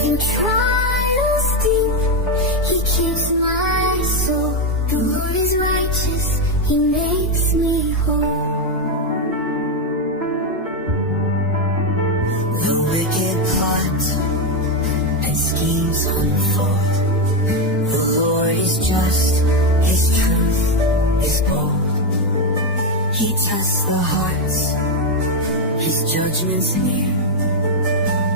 Through trials deep, He keeps my soul. The Lord is righteous, He makes me whole. The wicked plot and schemes unfold. The Lord is just, His truth is bold. He tests the hearts, His judgment's near.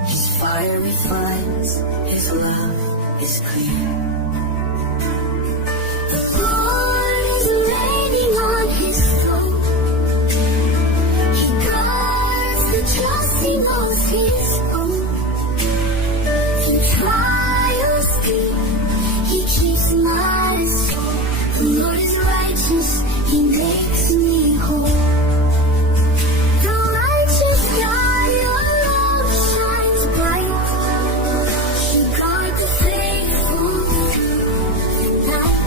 His fire refines, His love is clear. The Lord is reigning on His throne. He guards the just, He knows His own. Through trials deep, He keeps my soul. The Lord is righteous, He makes me whole. The righteous God, your love shines bright. You guard the faithful through the night.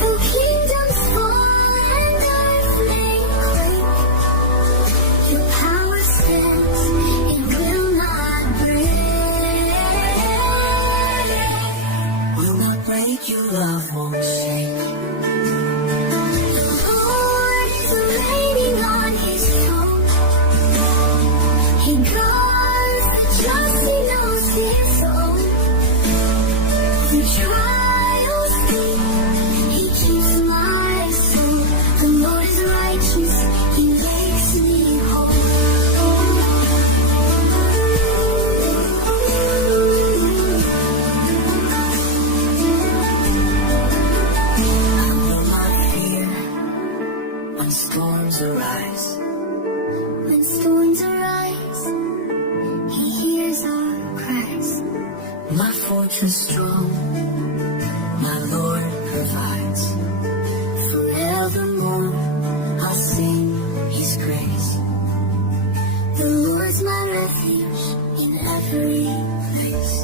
Though kingdoms fall and earth may quake, your power stands, it will not break. Will not break, your love won't shake. The Lord is reigning on His throne. He guards the just, He knows His own. Through trials deep, He keeps my soul. The Lord is righteous, He makes me whole. I will not fear when storms arise. When storms arise, He hears our cries. My fortress strong, my Lord provides. Forevermore, I'll sing His grace. The Lord's my refuge in every place.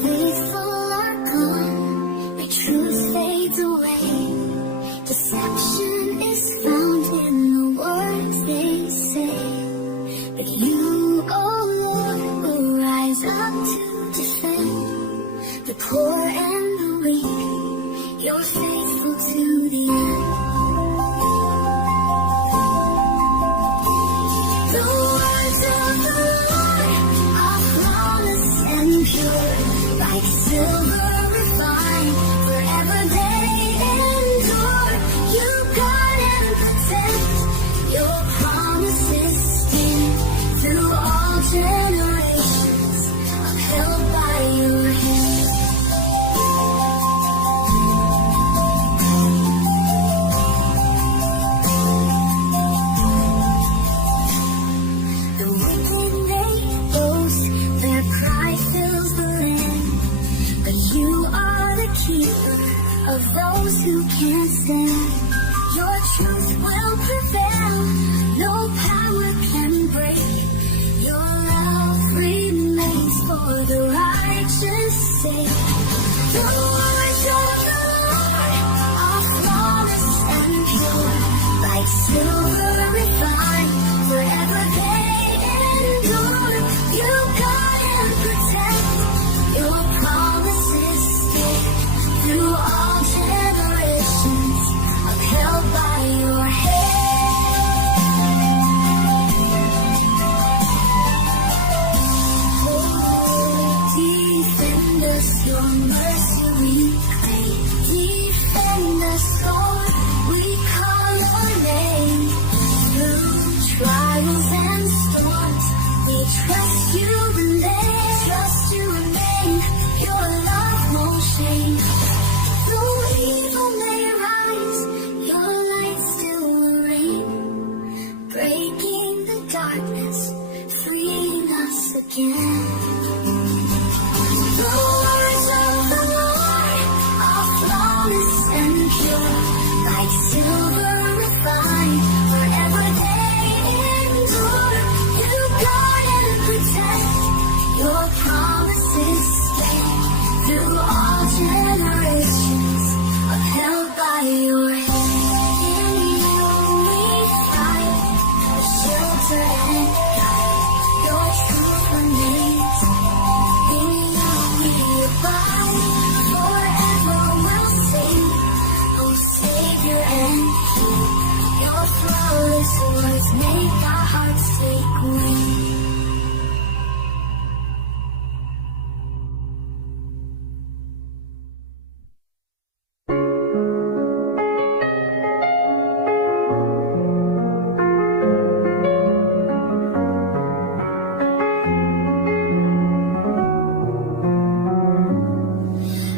Faithful are gone, the truth fades away. Deception is found in the words they say. But you, oh Lord, will rise up to defend the poor and the weak. You're faithful to the end. The words of the Lord are flawless and pure, like silver refined, forever they endure. You guard and protect, your promises stand through all generations, upheld by your hand. The wicked they boast, their pride fills the land. But you are the keeper of those who can't stand. Your truth will prevail, no power can break. Your love remains for the righteous sake. The words of the Lord are flawless and pure, like silver refined, forever they endure. You guard and protect, your promises stay through all generations, upheld by your hand. Defend us, your mercy we crave. Defend us, Lord, we call your name. by your hand we find a shelter and guide. Your truth remains. In you we abide. Forever we'll sing. Oh, Savior and King. Your flawless words make our hearts take wing.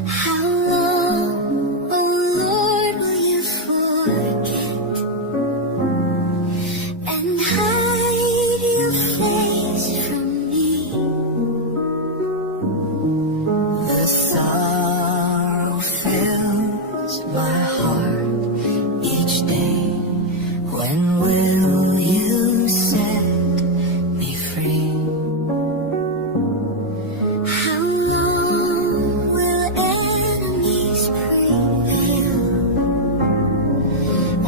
How long, oh Lord, will you forget and hide your face from me? The sorrow fills my heart each day. When will you set me free? How long will enemies prevail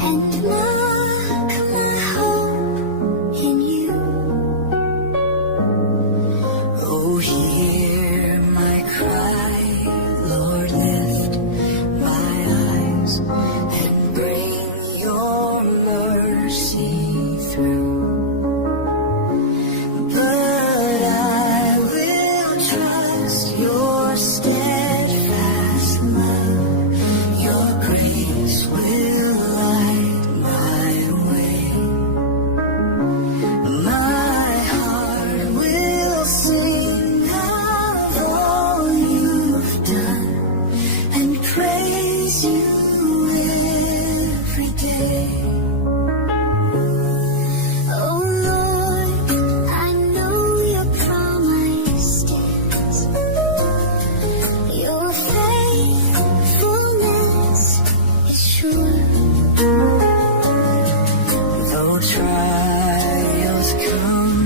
and mock my hope in you? Oh, hear my cry, Lord, lift my eyes and bring your mercy through. But I will trust your steadfast love. Your grace will light my way. My heart will sing of all you've done and praise you every day. Oh Lord, I know your promise stands. Your faithfulness is sure. Though trials come,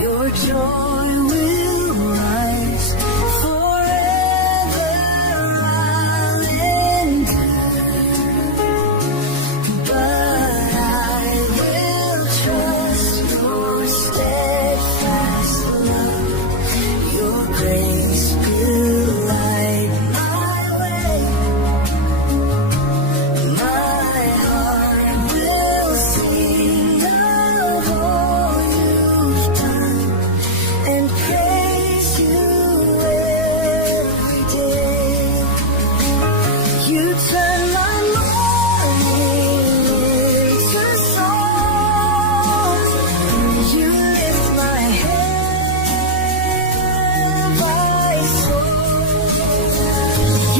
your joy will rise. Forever I'll endure. But I will trust your steadfast love. Your grace will light my way. My heart will sing of all you've done and praise you every day. You turn my mourning into song. You lift my head by song.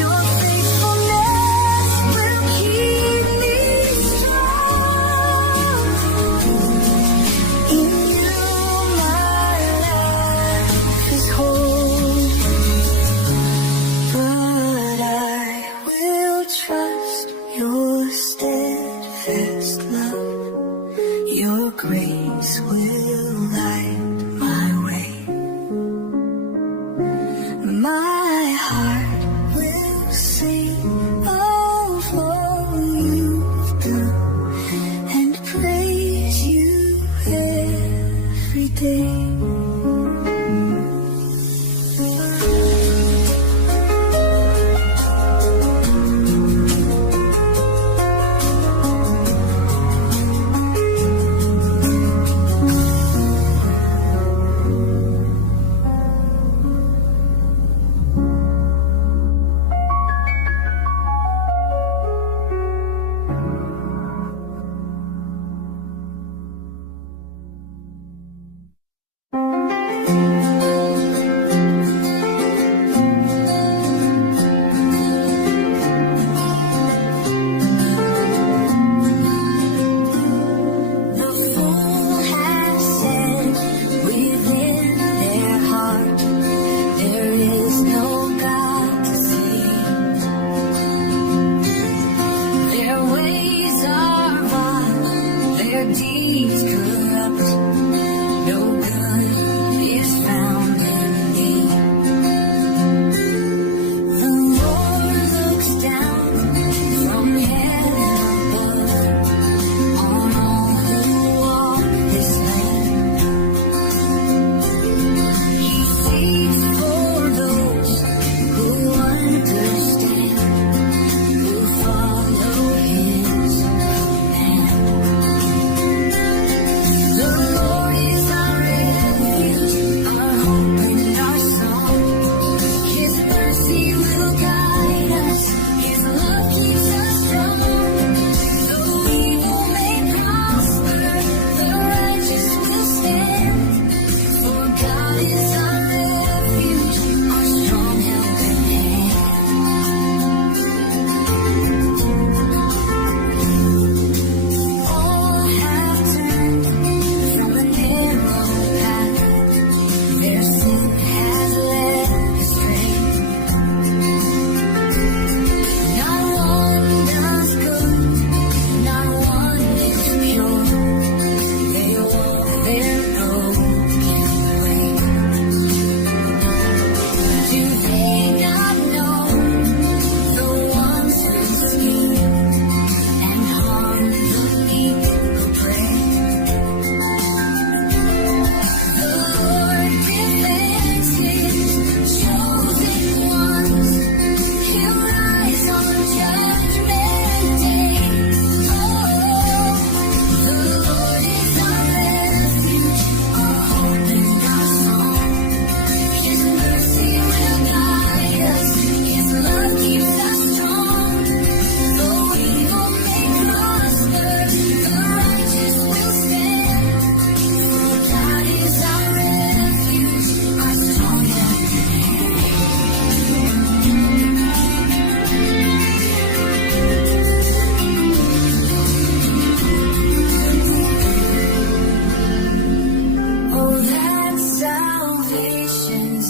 Your faithfulness will keep me strong. In you my life is whole. But I will trust your steadfast love. Your grace will light my way. My heart will sing of all you've done and praise you every day.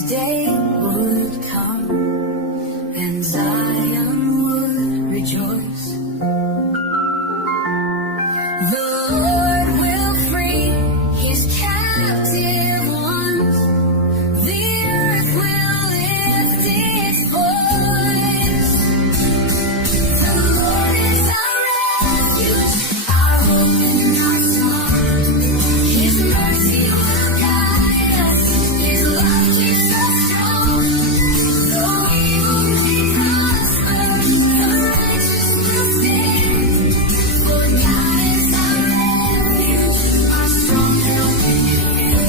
day would come and Zion would rejoice. The Lord will free his captive ones. The earth will lift its voice. The Lord is our refuge, our hope and our song. His mercy will guide us, his love keeps us strong. Though evil may prosper, the righteous will stand. For God is our refuge, our strong helping hand.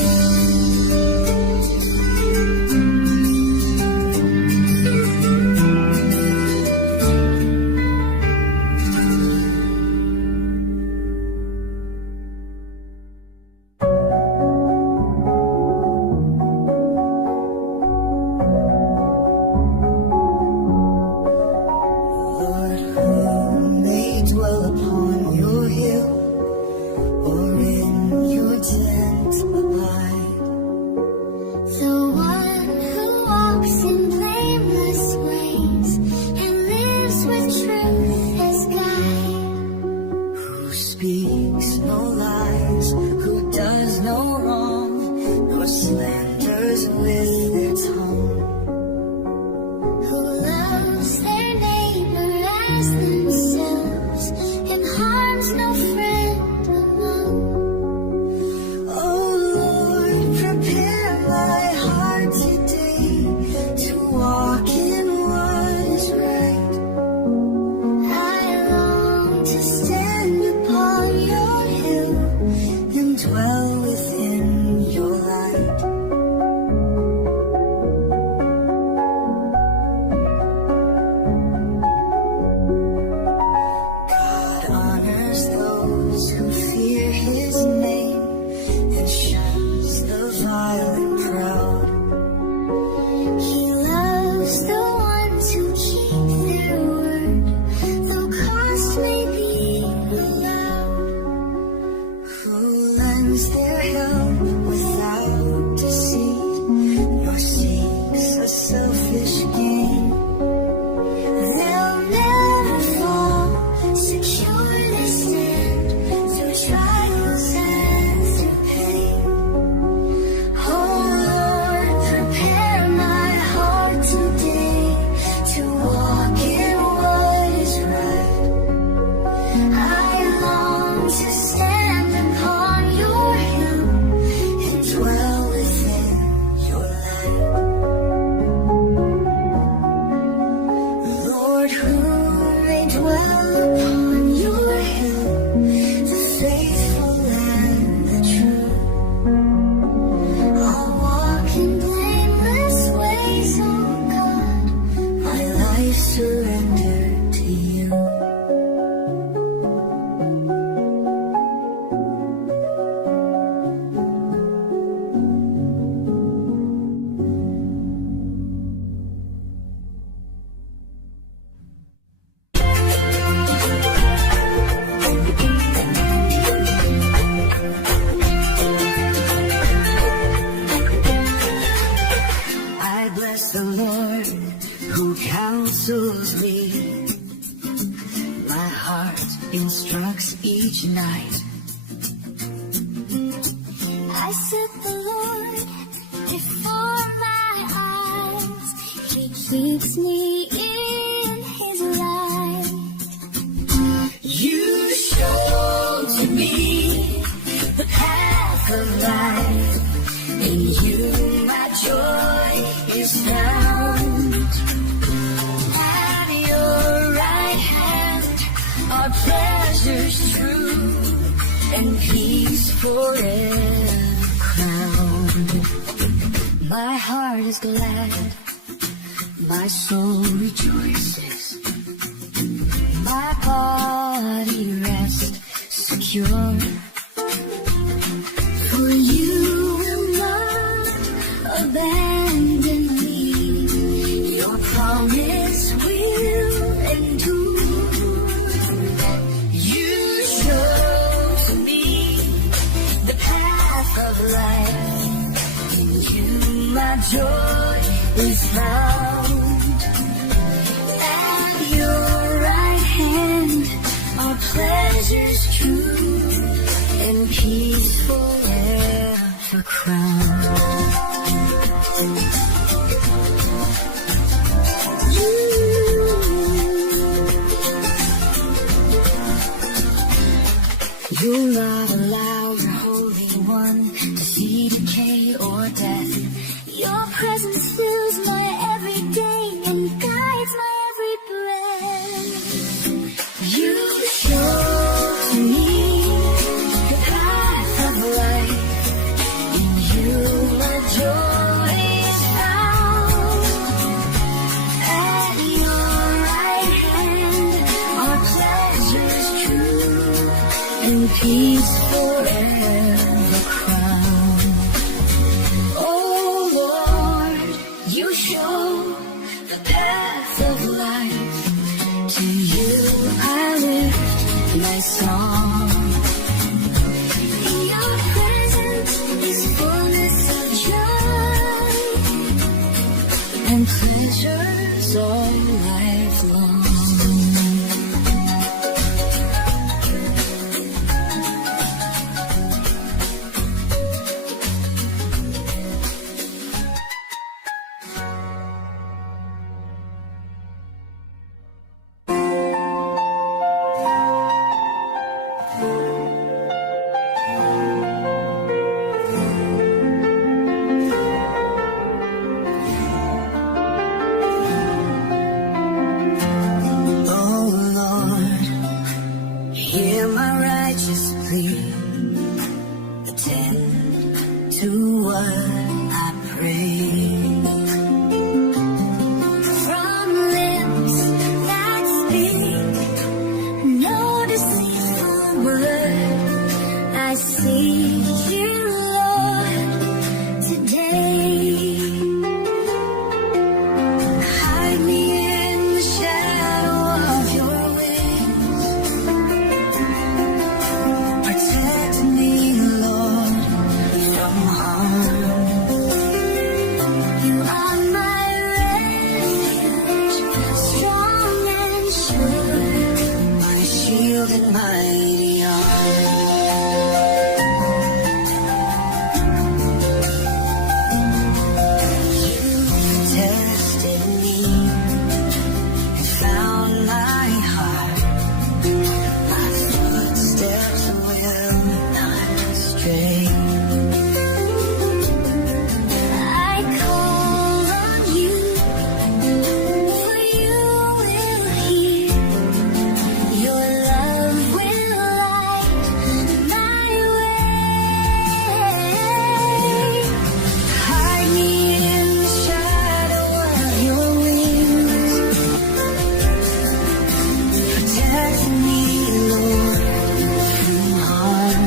Lord, who may dwell upon your hill, or in your tent abide? The one who walks in blameless ways and lives with truth as guide. Who speaks no lies, who does no wrong, nor slanders with their tongue. Who loves their neighbor as themselves and harms no friend among. Oh Lord, prepare my heart today to walk in what is right. I long to stand upon your hill And dwell within your light. God honors those who fear his name and shuns the vile and proud. He loves the ones who keep their word, though cost may be allowed. Who lends their help without deceit, nor seeks a selfish gain. They'll never fall, secure they stand through trials and through pain. Oh Lord, prepare my heart today to walk in what is right. I long to stand upon your hill And dwell within your light. Lord, who may dwell upon your hill, the faithful and the true. I'll walk in blameless ways, oh God. My life surrendered to you. I bless the Lord who counsels me. My heart instructs each night. I set the Lord before my eyes. He keeps me in his light. You show to me the path of life. In you my joy is found. At your right hand are pleasures true and peace forever crowned. My heart is glad, my soul rejoices. My body rests secure. For you will not abandon me. Your promise will endure. You show to me the path of life. In you my joy is found at your right hand are pleasures true and peace forever crowned. You'll not allow your Holy One to see decay or death. Your presence fills my every day and guides my every breath. You show to me the path of life. In you my joy is found. At your right hand are pleasures true and peace forever crowned. Oh Lord, you show the path of life. To you I lift my song. In your presence is fullness of joy And pleasures all life long. Oh Lord, hear my righteous plea. Attend to what I pray. from lips that speak no deceitful word. I seek you, Lord, today. Hide me in the shadow of your wings. Protect me, Lord, from harm. You are my refuge, strong and sure. My shield and mighty arm. You've tested me and found my heart. My footsteps will not stray. I call on you, for you will hear. Your love will light my way. Hide me in the shadow of your wings. Protect me, Lord, from harm.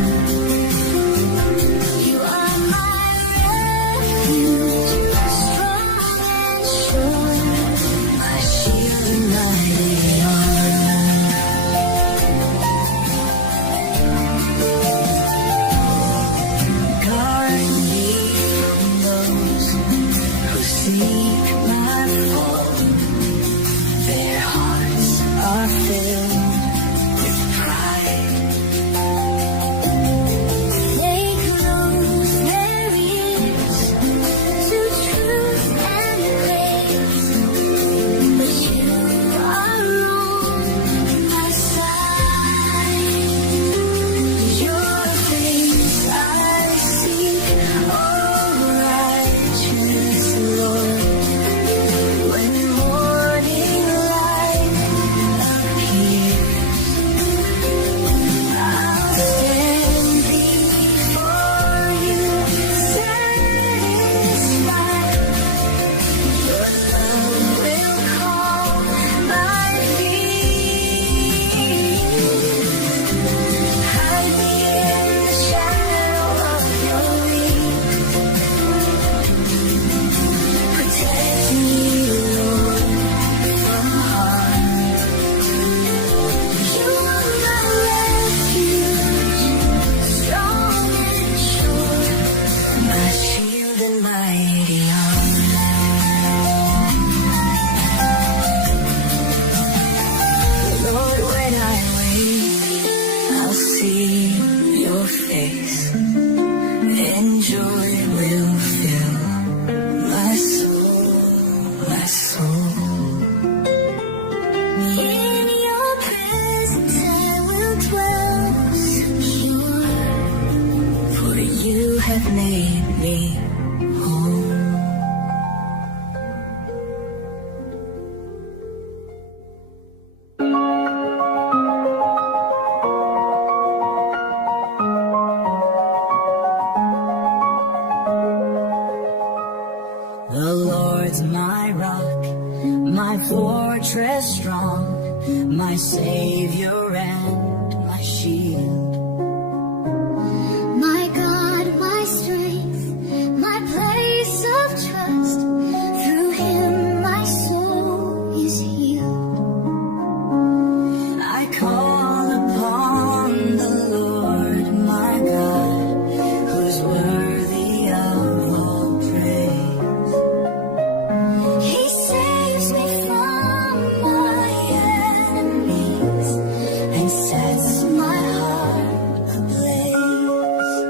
You are my refuge, strong and sure. My shield and mighty arm. Guard me from those who seek my fall. Their hearts are filled with pride. They close their ears to truth and grace, but you are on my side. Your face I seek, oh righteous Lord. When morning light appears. rock, my fortress strong, my Savior and my shield. My God, my strength, my place of trust. Through him my soul is healed. I call upon the Lord my God, who's worthy of all praise. He saves me from my enemies And sets my heart ablaze.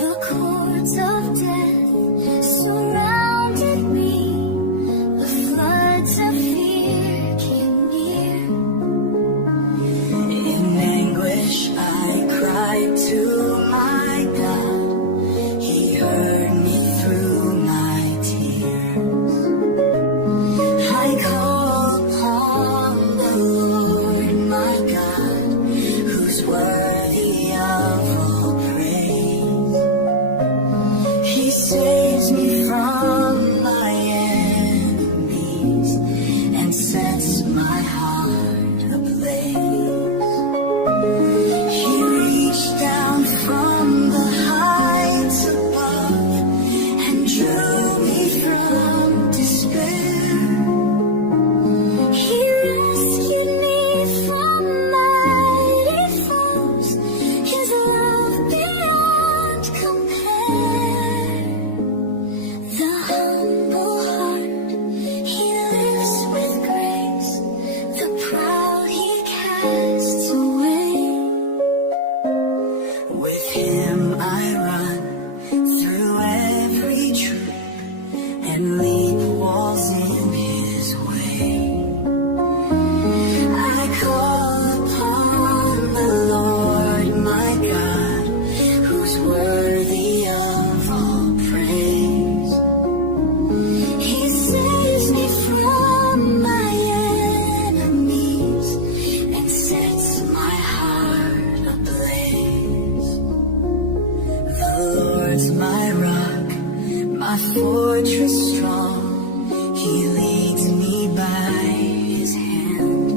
The cords of death surrounded me. The floods of fear came near. In anguish I cried to my God. He heard me through my tears. I call upon the Lord my God, who's worthy of all praise. He saves me from my enemies and sets my heart ablaze. He reached down from the heights above and drew me from despair. He rescued me from mighty foes. His love beyond compare. The humble heart he lifts with grace. The proud he casts away. With him I run through every troop and leap walls in his way. I call upon the Lord my God, who's worthy of all praise. He saves me from my enemies And sets my heart ablaze. The Lord's my rock, my fortress strong. He leads me by his hand.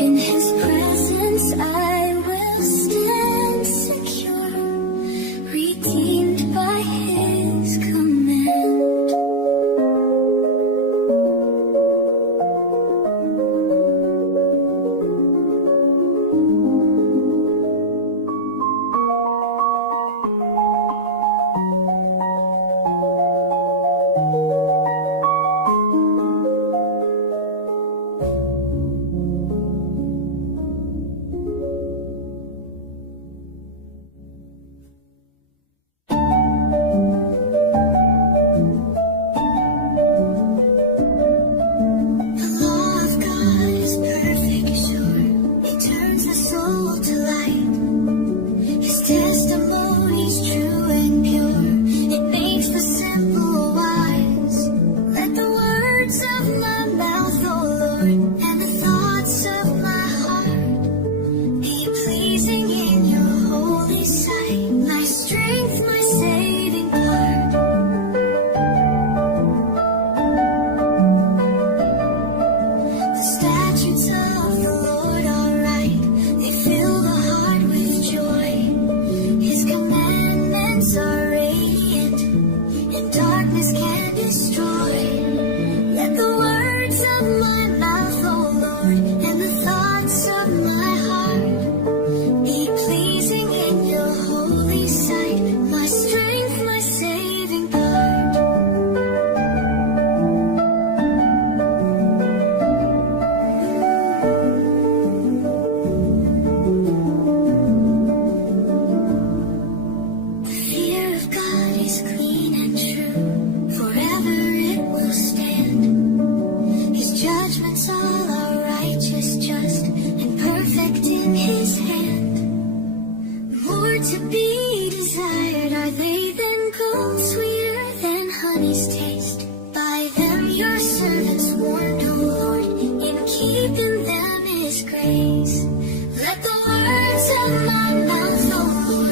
In his presence I will stand secure, redeemed by his command. my mouth open.